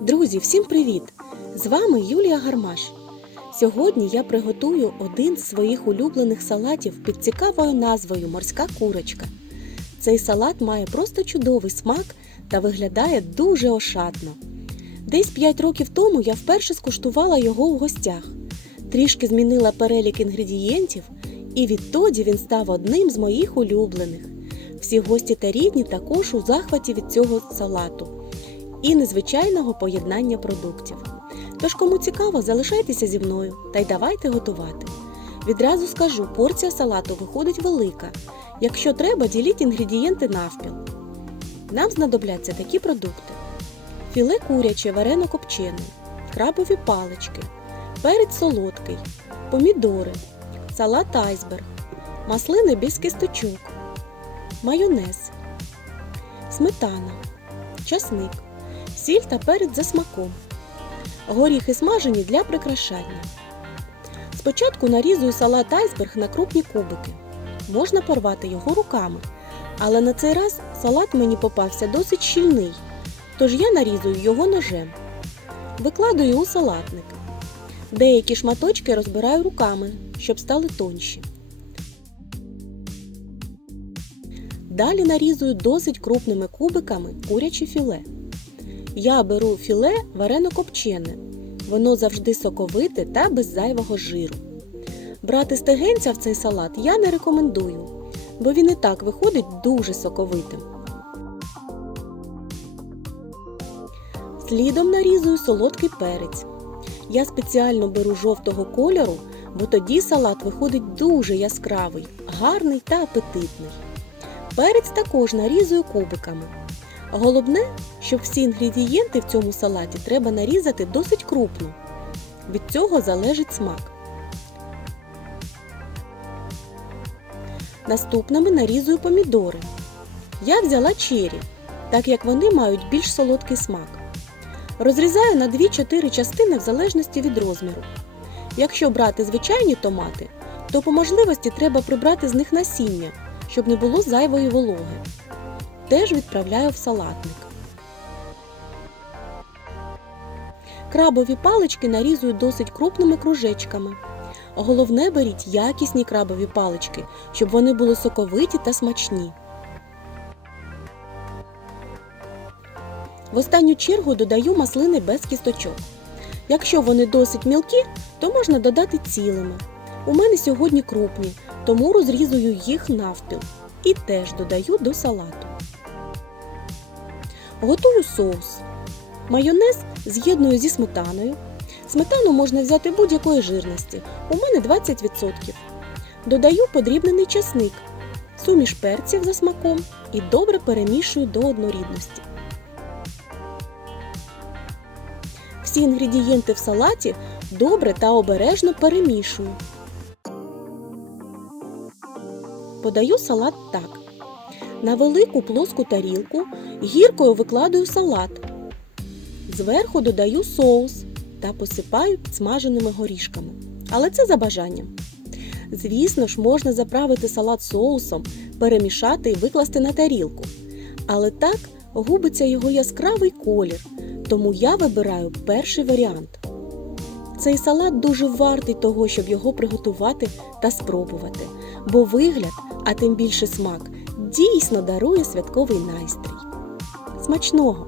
Друзі, всім привіт! З вами Юлія Гармаш. Сьогодні я приготую один з своїх улюблених салатів під цікавою назвою Морська курочка. Цей салат має просто чудовий смак та виглядає дуже ошатно. Десь 5 років тому я вперше скуштувала його в гостях. Трішки змінила перелік інгредієнтів, і відтоді він став одним з моїх улюблених. Всі гості та рідні також у захваті від цього салату і незвичайного поєднання продуктів. Тож, кому цікаво, залишайтеся зі мною та й давайте готувати. Відразу скажу, порція салату виходить велика. Якщо треба, діліть інгредієнти навпіл. Нам знадобляться такі продукти: філе куряче варено копчене, крабові палички, перець солодкий, помідори, салат айсберг, маслини без кісточок, майонез, сметана, часник, сіль та перець за смаком. Горіхи смажені для прикрашання. Спочатку нарізую салат айсберг на крупні кубики. Можна порвати його руками. Але на цей раз салат мені попався досить щільний, тож я нарізую його ножем. Викладую у салатник. Деякі шматочки розбираю руками, щоб стали тонші. Далі нарізую досить крупними кубиками куряче філе. Я беру філе варено-копчене. Воно завжди соковите та без зайвого жиру. Брати стегенця в цей салат я не рекомендую, бо він і так виходить дуже соковитим. Слідом нарізую солодкий перець. Я спеціально беру жовтого кольору, бо тоді салат виходить дуже яскравий, гарний та апетитний. Перець також нарізую кубиками. Головне, щоб всі інгредієнти в цьому салаті треба нарізати досить крупно. Від цього залежить смак. Наступними нарізую помідори. Я взяла чері, так як вони мають більш солодкий смак. Розрізаю на 2-4 частини в залежності від розміру. Якщо брати звичайні томати, то по можливості треба прибрати з них насіння, щоб не було зайвої вологи. Теж відправляю в салатник. Крабові палички нарізую досить крупними кружечками. Головне беріть якісні крабові палички, щоб вони були соковиті та смачні. В останню чергу додаю маслини без кісточок. Якщо вони досить мілкі, то можна додати цілими. У мене сьогодні крупні, тому розрізую їх навпіл і теж додаю до салату. Готую соус. Майонез з'єдную зі сметаною. Сметану можна взяти будь-якої жирності. У мене 20%. Додаю подрібнений часник, суміш перців за смаком і добре перемішую до однорідності. Всі інгредієнти в салаті добре та обережно перемішую. Подаю салат так. На велику плоску тарілку гіркою викладаю салат. Зверху додаю соус та посипаю смаженими горішками. Але це за бажанням. Звісно ж, можна заправити салат соусом, перемішати і викласти на тарілку. Але так губиться його яскравий колір, тому я вибираю перший варіант. Цей салат дуже вартий того, щоб його приготувати та спробувати, бо вигляд, а тим більше смак, дійсно дарує святковий настрій. Смачного!